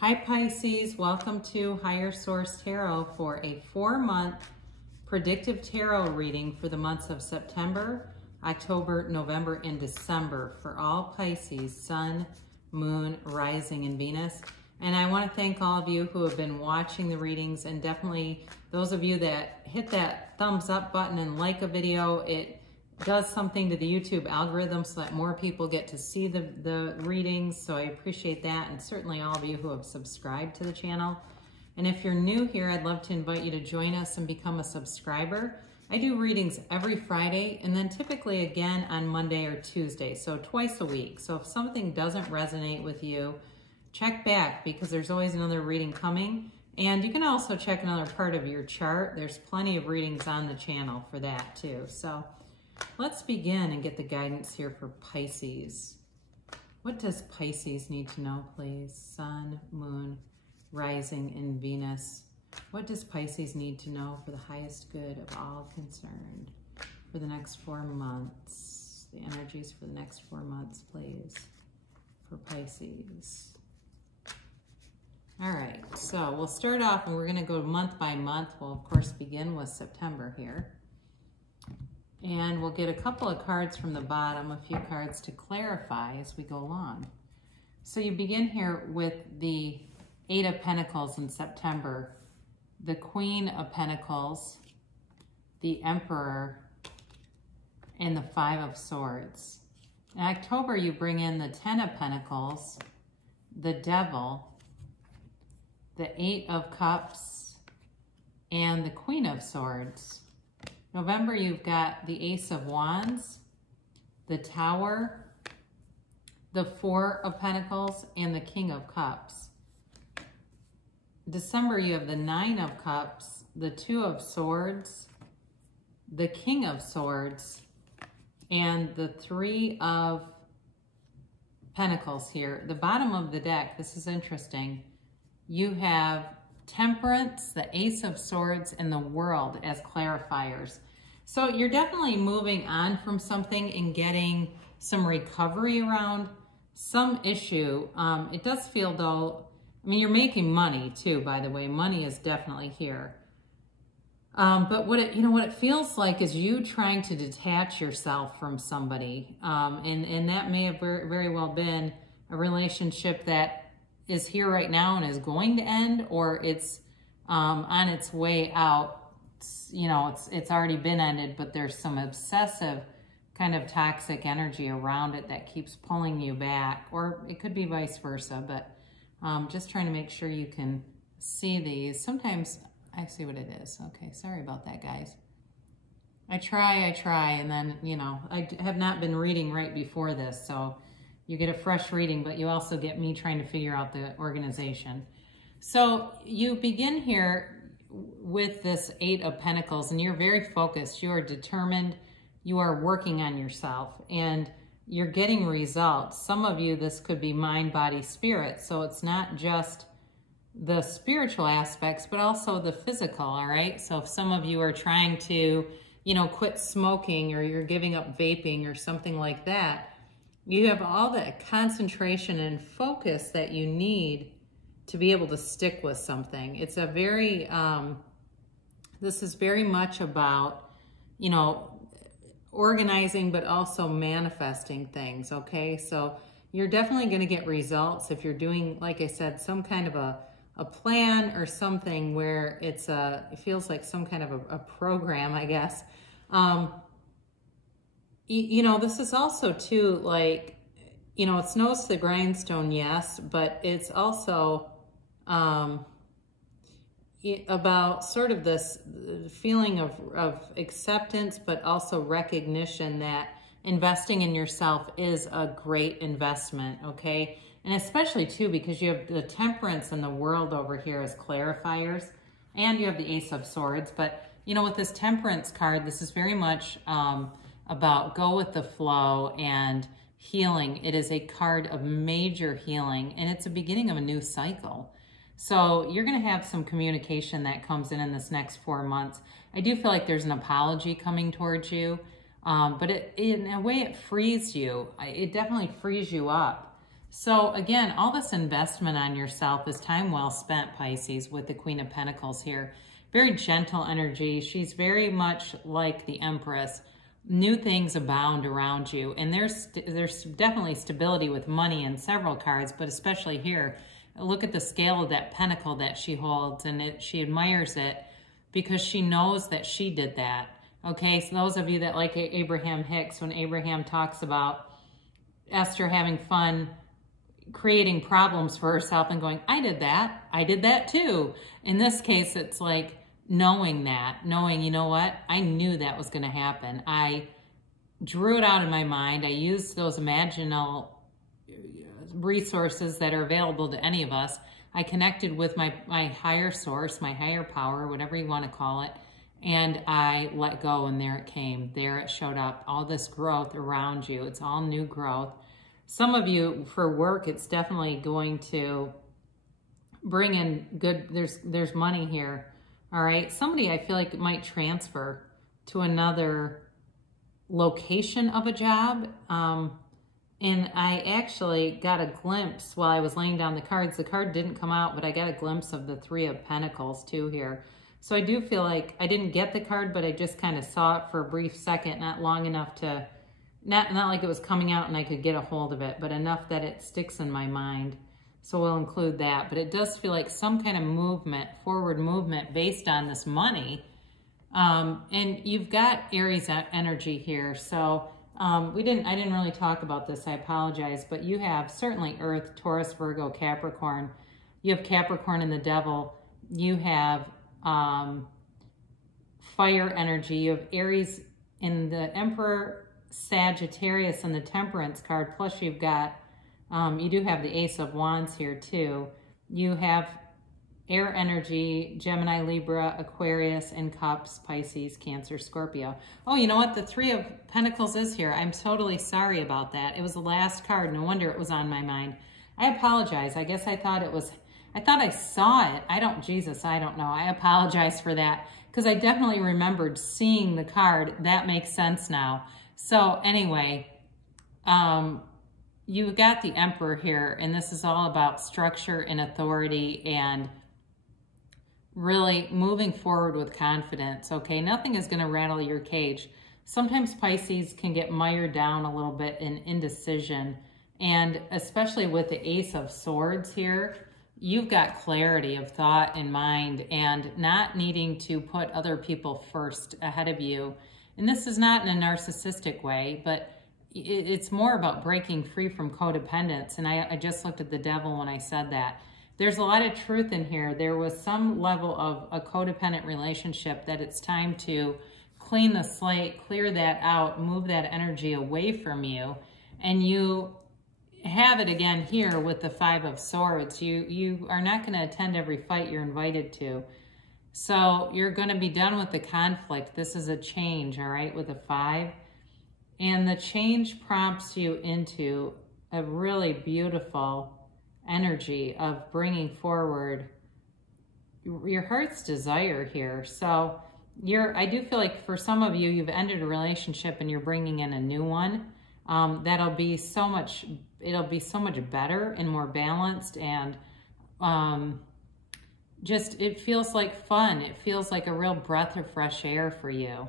Hi Pisces, welcome to Higher Source Tarot for a 4-month predictive tarot reading for the months of September, October, November, and December for all Pisces, Sun, Moon, Rising, and Venus. And I want to thank all of you who have been watching the readings, and definitely those of you that hit that thumbs up button and like a video. It does something to the YouTube algorithm so that more people get to see the readings, so I appreciate that, and certainly all of you who have subscribed to the channel. And if you're new here, I'd love to invite you to join us and become a subscriber. I do readings every Friday and then typically again on Monday or Tuesday, so twice a week. So if something doesn't resonate with you, check back because there's always another reading coming. And you can also check another part of your chart. There's plenty of readings on the channel for that too. So let's begin and get the guidance here for Pisces. What does Pisces need to know, please? Sun, Moon, Rising, and Venus. What does Pisces need to know for the highest good of all concerned for the next 4 months? The energies for the next 4 months, please, for Pisces. All right, so we'll start off and we're going to go month by month. We'll, of course, begin with September here. And we'll get a couple of cards from the bottom, a few cards to clarify as we go along. So you begin here with the 8 of Pentacles in September, the Queen of Pentacles, the Emperor, and the 5 of Swords. In October, you bring in the 10 of Pentacles, the Devil, the 8 of Cups, and the Queen of Swords. November, you've got the Ace of Wands, the Tower, the 4 of Pentacles, and the King of Cups. December, you have the 9 of Cups, the 2 of Swords, the King of Swords, and the 3 of Pentacles here. The bottom of the deck, this is interesting. You have Temperance, the Ace of Swords, and the World as clarifiers. So you're definitely moving on from something and getting some recovery around some issue. It does feel though, I mean, you're making money too, by the way. Money is definitely here. But what it feels like is you trying to detach yourself from somebody. And that may have very well been a relationship that is here right now and is going to end, or it's on its way out. It's already been ended, but there's some obsessive kind of toxic energy around it that keeps pulling you back, or it could be vice versa, but just trying to make sure you can see these. Sometimes I see what it is. Okay, sorry about that, guys. I try, and then, I have not been reading right before this, so you get a fresh reading, but you also get me trying to figure out the organization. So you begin here with this 8 of Pentacles, and you're very focused. You are determined. You are working on yourself, and you're getting results. Some of you, this could be mind, body, spirit. So it's not just the spiritual aspects, but also the physical, all right? So if some of you are trying to, quit smoking, or you're giving up vaping or something like that, you have all the concentration and focus that you need to be able to stick with something. It's a very, this is very much about, organizing, but also manifesting things, okay? So you're definitely going to get results if you're doing, like I said, some kind of a plan or something where it feels like some kind of a program, I guess. This is also too, like, it's nose to the grindstone, yes, but it's also about sort of this feeling of acceptance, but also recognition that investing in yourself is a great investment, okay? And especially too, because you have the Temperance and the World over here as clarifiers, and you have the Ace of Swords. But, with this Temperance card, this is very much about go with the flow and healing. It is a card of major healing, and it's a beginning of a new cycle. So you're going to have some communication that comes in this next 4 months. I do feel like there's an apology coming towards you, but in a way it frees you. It definitely frees you up So again, all this investment on yourself is time well spent, Pisces, with the Queen of Pentacles here. Very gentle energy. She's very much like the Empress. New things abound around you. And there's definitely stability with money in several cards, but especially here. Look at the scale of that pentacle that she holds, and she admires it because she knows that she did that. Okay, so those of you that like Abraham Hicks, when Abraham talks about Esther having fun creating problems for herself and going, I did that too. In this case, it's like knowing, you know what, I knew that was going to happen. I drew it out in my mind. I used those imaginal resources that are available to any of us. I connected with my higher source, my higher power, whatever you want to call it, and I let go, and there it came. There it showed up. All this growth around you. It's all new growth. Some of you, for work, it's definitely going to bring in good, there's money here, all right? Somebody, I feel like, might transfer to another location of a job. And I actually got a glimpse while I was laying down the cards. The card didn't come out, but I got a glimpse of the Three of Pentacles too here. So I do feel like I didn't get the card, but I just kind of saw it for a brief second, not long enough to, not like it was coming out and I could get a hold of it, but enough that it sticks in my mind. So we'll include that. But it does feel like some kind of movement, forward movement based on this money. And you've got Aries energy here. So I didn't really talk about this. I apologize. But you have certainly Earth, Taurus, Virgo, Capricorn. You have Capricorn in the Devil. You have fire energy. You have Aries in the Emperor, Sagittarius in the Temperance card. Plus you've got, you do have the Ace of Wands here too. You have air energy, Gemini, Libra, Aquarius, and Cups, Pisces, Cancer, Scorpio. Oh, you know what? The Three of Pentacles is here. I'm totally sorry about that. It was the last card. No wonder it was on my mind. I apologize. I guess I thought it was, I thought I saw it. I don't know. I apologize for that because I definitely remembered seeing the card. That makes sense now. So anyway, you've got the Emperor here, and this is all about structure and authority and really moving forward with confidence, okay? Nothing is going to rattle your cage. Sometimes Pisces can get mired down a little bit in indecision, and especially with the Ace of Swords here, you've got clarity of thought and mind and not needing to put other people first ahead of you. And this is not in a narcissistic way, but it's more about breaking free from codependence. And I just looked at the Devil when I said that. There's a lot of truth in here. There was some level of a codependent relationship that it's time to clean the slate, clear that out, move that energy away from you. And you have it again here with the Five of Swords. You are not going to attend every fight you're invited to. So you're going to be done with the conflict. This is a change, all right, with a 5. And the change prompts you into a really beautiful energy of bringing forward your heart's desire here. So I do feel like for some of you, you've ended a relationship and you're bringing in a new one. That'll be so much, it'll be so much better and more balanced, and just, it feels like fun. It feels like a real breath of fresh air for you.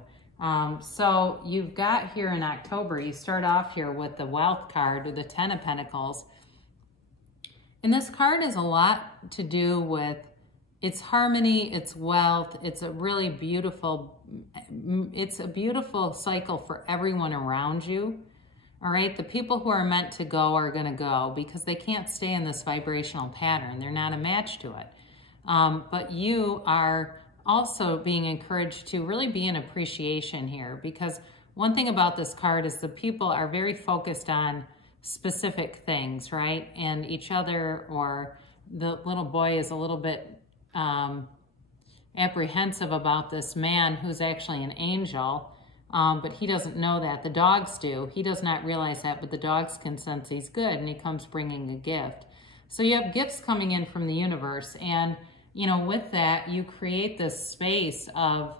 So you've got here in October, you start off here with the Wealth card, or the Ten of Pentacles. And this card is a lot to do with its harmony, its wealth. It's a really beautiful, it's a beautiful cycle for everyone around you. All right, the people who are meant to go are going to go because they can't stay in this vibrational pattern. They're not a match to it. But you are also being encouraged to really be in appreciation here, because one thing about this card is the people are very focused on specific things, right? And each other, or the little boy is a little bit apprehensive about this man who's actually an angel, but he doesn't know that. The dogs do. He does not realize that, but the dogs can sense he's good, and he comes bringing a gift. So you have gifts coming in from the universe, and you know, with that, you create this space of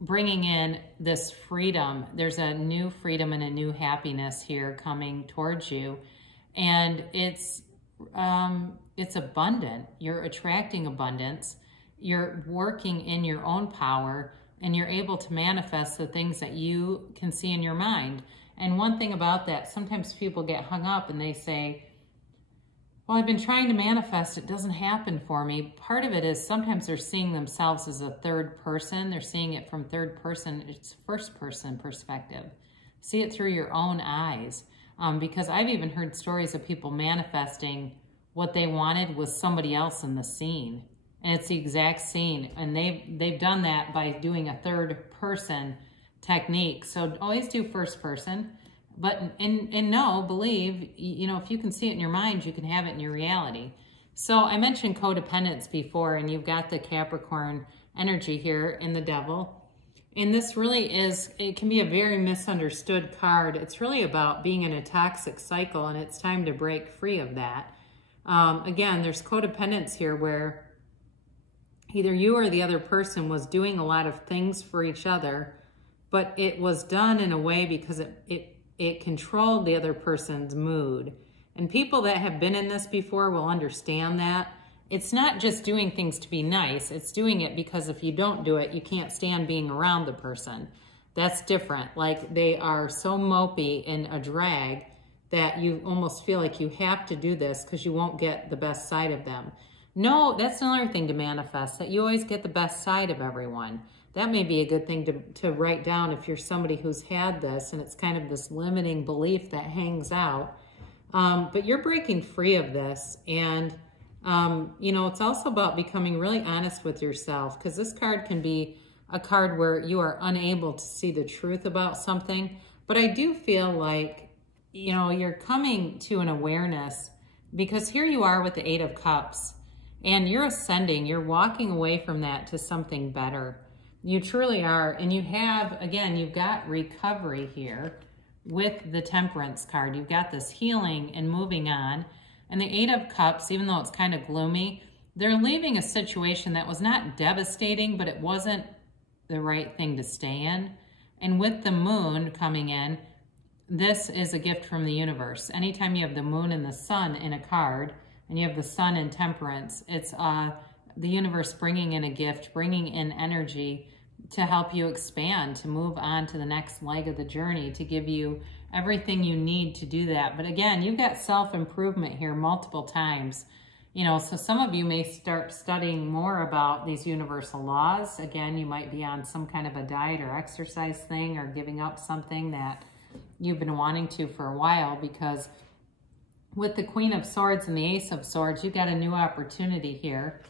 bringing in this freedom. There's a new freedom and a new happiness here coming towards you. And it's it's abundant. You're attracting abundance. You're working in your own power, and you're able to manifest the things that you can see in your mind. And one thing about that, sometimes people get hung up and they say, well, I've been trying to manifest, it doesn't happen for me. Part of it is sometimes they're seeing themselves as a third person. They're seeing it from third person. It's first person perspective. See it through your own eyes. Because I've even heard stories of people manifesting what they wanted was somebody else in the scene. And it's the exact scene. And they've done that by doing a third person technique. So always do first person. But believe, if you can see it in your mind, you can have it in your reality. So I mentioned codependence before, and you've got the Capricorn energy here in the Devil. And this really it can be a very misunderstood card. It's really about being in a toxic cycle, and it's time to break free of that. Again, there's codependence here where either you or the other person was doing a lot of things for each other, but it was done in a way because it controlled the other person's mood. And people that have been in this before will understand that. It's not just doing things to be nice. It's doing it because if you don't do it, you can't stand being around the person. That's different. Like they are so mopey in a drag that you almost feel like you have to do this because you won't get the best side of them. No, that's another thing to manifest, that you always get the best side of everyone. That may be a good thing to write down if you're somebody who's had this and it's kind of this limiting belief that hangs out. But you're breaking free of this. And, it's also about becoming really honest with yourself, because this card can be a card where you are unable to see the truth about something. But I do feel like, you're coming to an awareness, because here you are with the Eight of Cups and you're ascending, you're walking away from that to something better. You truly are. And you have, again, you've got recovery here with the Temperance card. You've got this healing and moving on. And the Eight of Cups, even though it's kind of gloomy, they're leaving a situation that was not devastating, but it wasn't the right thing to stay in. And with the Moon coming in, this is a gift from the universe. Anytime you have the Moon and the Sun in a card, and you have the Sun in Temperance, it's the universe bringing in a gift, bringing in energy to help you expand, to move on to the next leg of the journey, to give you everything you need to do that. But again, you've got self-improvement here multiple times. So some of you may start studying more about these universal laws. Again, you might be on some kind of a diet or exercise thing, or giving up something that you've been wanting to for a while, because with the Queen of Swords and the Ace of Swords, you've got a new opportunity here.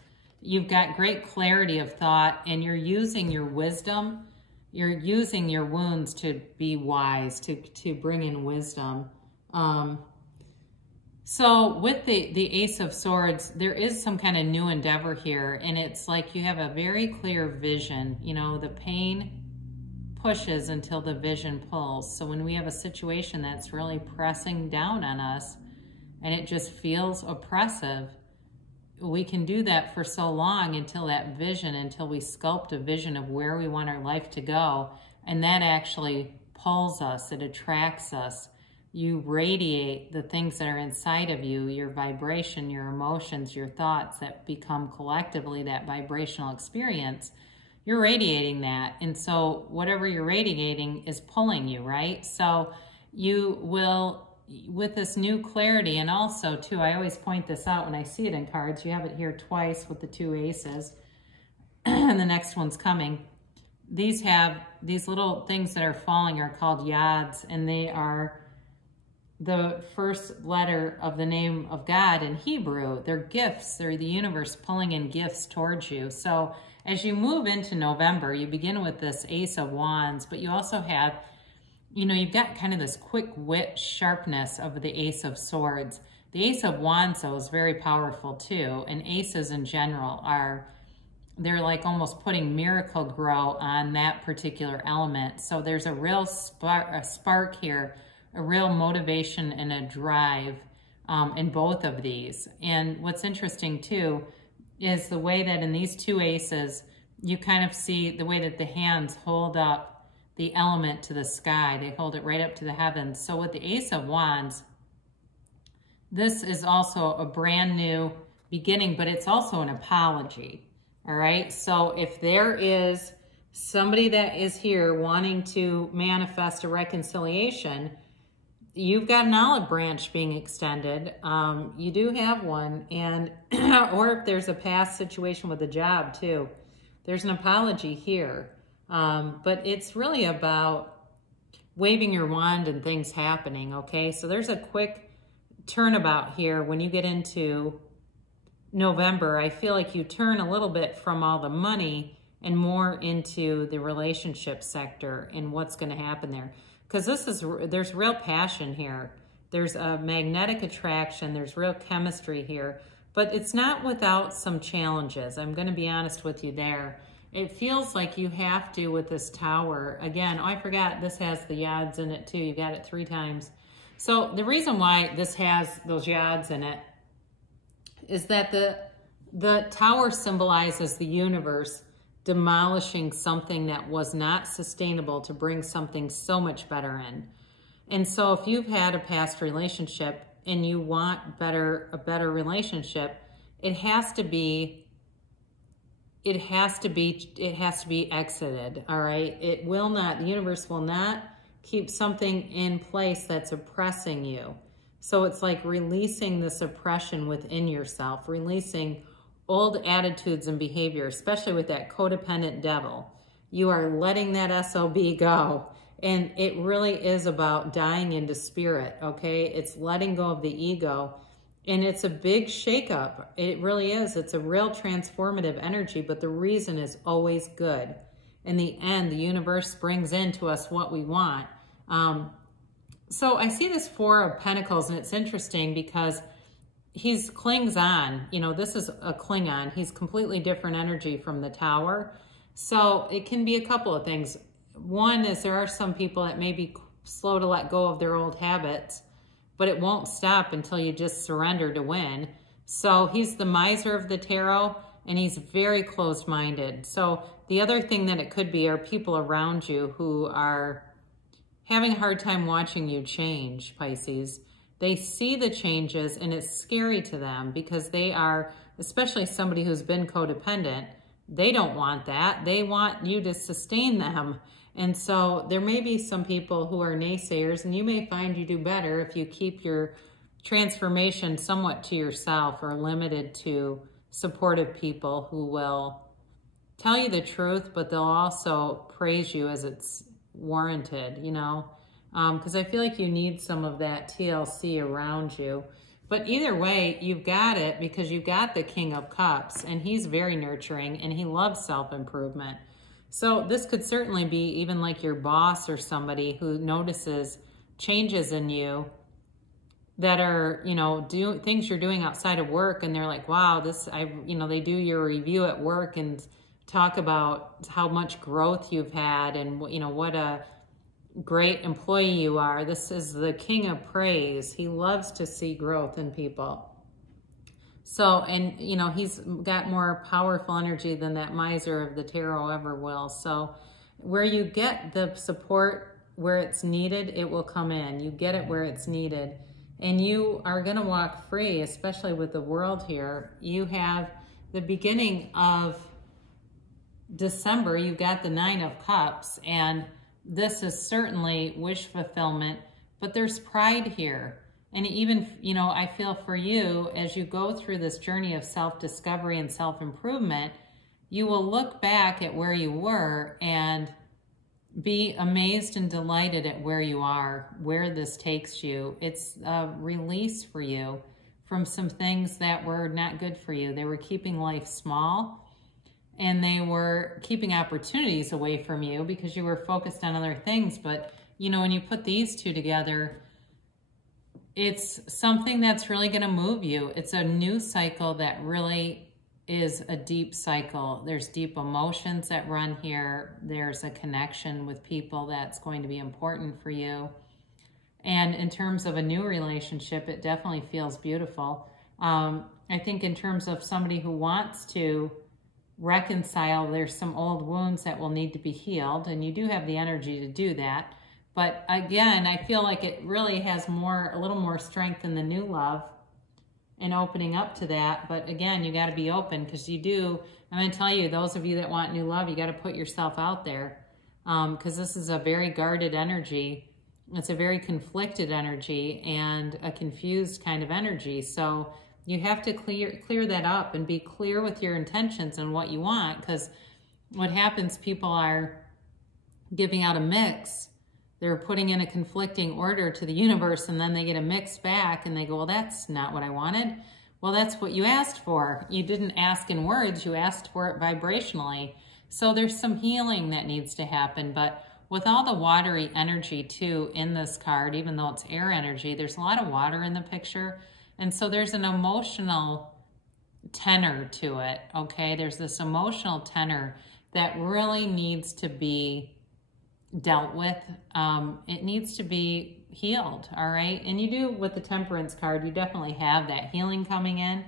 You've got great clarity of thought, and you're using your wisdom. You're using your wounds to be wise, to bring in wisdom. So with the Ace of Swords, there is some kind of new endeavor here, and it's like you have a very clear vision. The pain pushes until the vision pulls. So when we have a situation that's really pressing down on us, and it just feels oppressive, we can do that for so long until we sculpt a vision of where we want our life to go. And that actually pulls us, it attracts us. You radiate the things that are inside of you, your vibration, your emotions, your thoughts that become collectively that vibrational experience. You're radiating that. And so whatever you're radiating is pulling you, right? So you will, with this new clarity, and also too, I always point this out when I see it in cards, you have it here twice with the two aces, and the next one's coming. These little things that are falling are called yads, and they are the first letter of the name of God in Hebrew. They're gifts. They're the universe pulling in gifts towards you. So as you move into November, you begin with this Ace of Wands, but you also have, you've got kind of this quick wit sharpness of the Ace of Swords. The Ace of Wands, though, is very powerful too. And aces in general they're like almost putting miracle grow on that particular element. So there's a real spark here, a real motivation and a drive in both of these. And what's interesting too is the way that in these two aces, you kind of see the way that the hands hold up the element to the sky. They hold it right up to the heavens. So with the Ace of Wands, This is also a brand new beginning, but it's also an apology. All right. So if there is somebody that is here wanting to manifest a reconciliation, you've got an olive branch being extended. You do have one. And, or if there's a past situation with a job too, there's an apology here. But it's really about waving your wand and things happening. Okay. So there's a quick turnabout here when you get into November. I feel like you turn a little bit from all the money and more into the relationship sector and what's going to happen there. Because there's real passion here. There's a magnetic attraction. There's real chemistry here. But it's not without some challenges. I'm going to be honest with you there. It feels like you have to with this tower. Again, oh, I forgot this has the yods in it too. You got it 3 times. So the reason why this has those yods in it is that the tower symbolizes the universe demolishing something that was not sustainable to bring something so much better in. And so if you've had a past relationship and you want a better relationship, it has to be exited, all right? It will not, the universe will not keep something in place that's oppressing you. So it's like releasing this oppression within yourself, releasing old attitudes and behavior, especially with that codependent devil. You are letting that SOB go. And it really is about dying into spirit, okay? It's letting go of the ego. And it's a big shakeup. It really is. It's a real transformative energy, but the reason is always good. In the end, the universe brings into us what we want. So I see this 4 of Pentacles, and it's interesting because he clings on. You know, this is a Klingon. He's completely different energy from the Tower. So it can be a couple of things. One is there are some people that may be slow to let go of their old habits, but it won't stop until you just surrender to win. So he's the miser of the tarot, and he's very closed-minded. So the other thing that it could be are people around you who are having a hard time watching you change, Pisces. They see the changes and it's scary to them because they are, especially somebody who's been codependent, they don't want that. They want you to sustain them. And so there may be some people who are naysayers, and you may find you do better if you keep your transformation somewhat to yourself or limited to supportive people who will tell you the truth, but they'll also praise you as it's warranted, you know, because I feel like you need some of that TLC around you. But either way, you've got it because you've got the King of Cups, and he's very nurturing and he loves self-improvement. So this could certainly be even like your boss or somebody who notices changes in you that are, you know, things you're doing outside of work, and they're like, wow, they do your review at work and talk about how much growth you've had and, you know, what a great employee you are. This is the King of Praise. He loves to see growth in people. So, and, you know, he's got more powerful energy than that miser of the tarot ever will. So where you get the support where it's needed, it will come in. You get it where it's needed. And you are going to walk free, especially with the world here. You have the beginning of December, you've got the 9 of Cups, and this is certainly wish fulfillment, but there's pride here. And even, you know, I feel for you, as you go through this journey of self-discovery and self-improvement, you will look back at where you were and be amazed and delighted at where you are, where this takes you. It's a release for you from some things that were not good for you. They were keeping life small, and they were keeping opportunities away from you because you were focused on other things. But, you know, when you put these two together, it's something that's really going to move you. It's a new cycle that really is a deep cycle. There's deep emotions that run here. There's a connection with people that's going to be important for you. And in terms of a new relationship, it definitely feels beautiful. I think in terms of somebody who wants to reconcile, there's some old wounds that will need to be healed, and you do have the energy to do that. But again, I feel like it really has a little more strength in the new love and opening up to that. But again, you got to be open, because you do, I'm going to tell you, those of you that want new love, you got to put yourself out there, because this is a very guarded energy. It's a very conflicted energy and a confused kind of energy. So you have to clear that up and be clear with your intentions and what you want, because what happens, people are giving out a mix. They're putting in a conflicting order to the universe, and then they get a mix back and they go, well, that's not what I wanted. Well, that's what you asked for. You didn't ask in words, you asked for it vibrationally. So there's some healing that needs to happen. But with all the watery energy too in this card, even though it's air energy, there's a lot of water in the picture. And so there's an emotional tenor to it, okay? There's this emotional tenor that really needs to be dealt with. It needs to be healed, all right? And you do, with the Temperance card, you definitely have that healing coming in.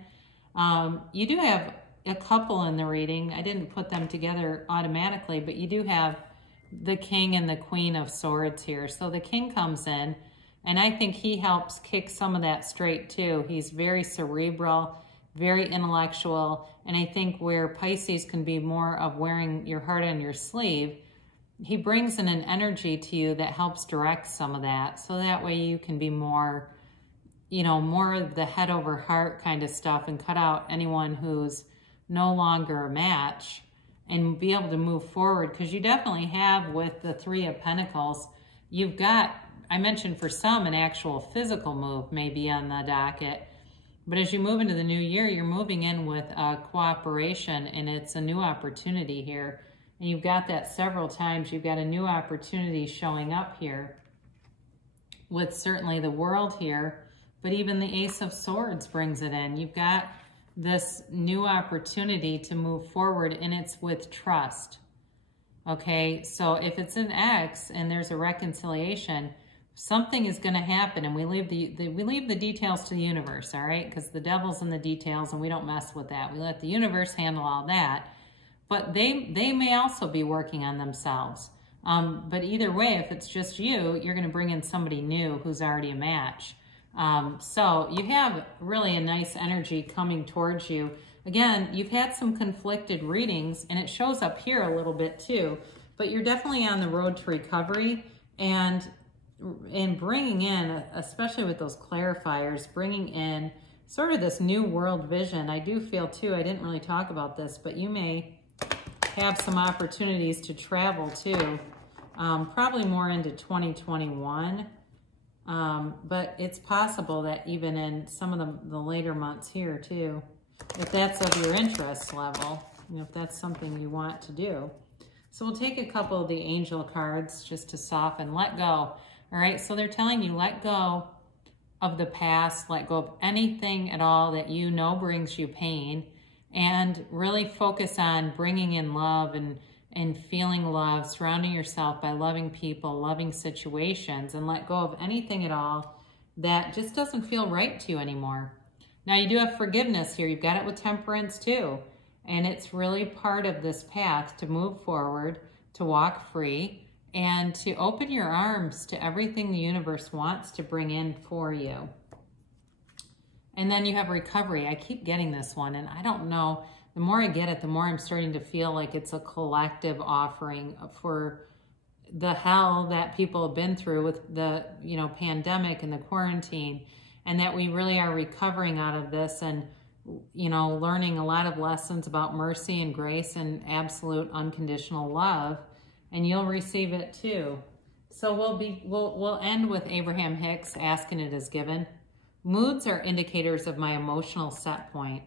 You do have a couple in the reading. I didn't put them together automatically, but you do have the King and the Queen of Swords here. So the King comes in, and I think he helps kick some of that straight too. He's very cerebral, very intellectual, and I think where Pisces can be more of wearing your heart on your sleeve, he brings in an energy to you that helps direct some of that. So that way you can be more, you know, more of the head over heart kind of stuff, and cut out anyone who's no longer a match, and be able to move forward. Because you definitely have, with the Three of Pentacles, you've got, I mentioned for some, an actual physical move may be on the docket. But as you move into the new year, you're moving in with cooperation, and it's a new opportunity here. And you've got that several times. You've got a new opportunity showing up here with certainly the World here, but even the Ace of Swords brings it in. You've got this new opportunity to move forward, and it's with trust. Okay, so if it's an X and there's a reconciliation, something is going to happen, and we leave the details to the universe, all right? Because the devil's in the details, and we don't mess with that. We let the universe handle all that. But they may also be working on themselves. But either way, if it's just you, you're going to bring in somebody new who's already a match. So you have really a nice energy coming towards you. Again, you've had some conflicted readings, and it shows up here a little bit too. But you're definitely on the road to recovery, and bringing in, especially with those clarifiers, bringing in sort of this new world vision. I do feel too, I didn't really talk about this, but you may have some opportunities to travel too, probably more into 2021. But it's possible that even in some of the later months here too, if that's of your interest level, you know, if that's something you want to do. So we'll take a couple of the angel cards just to soften, let go. All right, so they're telling you, let go of the past, let go of anything at all that you know brings you pain, and really focus on bringing in love and feeling love, surrounding yourself by loving people, loving situations, and let go of anything at all that just doesn't feel right to you anymore. Now, you do have forgiveness here. You've got it with Temperance too, and it's really part of this path to move forward, to walk free, and to open your arms to everything the universe wants to bring in for you. And then you have recovery. I keep getting this one, and I don't know, the more I get it, the more I'm starting to feel like it's a collective offering for the hell that people have been through with the, you know, pandemic and the quarantine, and that we really are recovering out of this, and, you know, learning a lot of lessons about mercy and grace and absolute unconditional love. And you'll receive it too. So we'll end with Abraham Hicks, asking it as given. Moods are indicators of my emotional set point.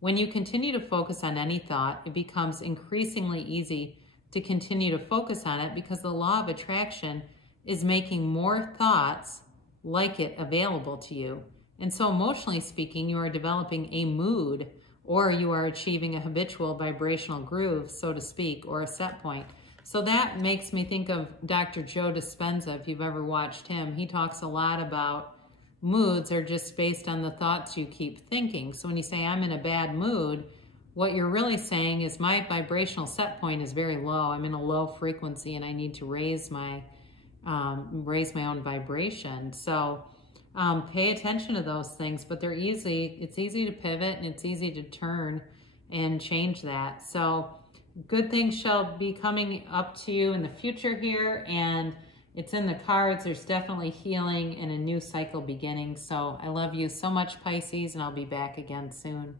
When you continue to focus on any thought, it becomes increasingly easy to continue to focus on it, because the law of attraction is making more thoughts like it available to you. And so emotionally speaking, you are developing a mood, or you are achieving a habitual vibrational groove, so to speak, or a set point. So that makes me think of Dr. Joe Dispenza, if you've ever watched him. He talks a lot about moods are just based on the thoughts you keep thinking. So when you say, I'm in a bad mood, what you're really saying is my vibrational set point is very low. I'm in a low frequency, and I need to raise my own vibration. So Pay attention to those things, but they're easy. It's easy to pivot and it's easy to turn and change that. So good things shall be coming up to you in the future here, and it's in the cards. There's definitely healing and a new cycle beginning. So I love you so much, Pisces, and I'll be back again soon.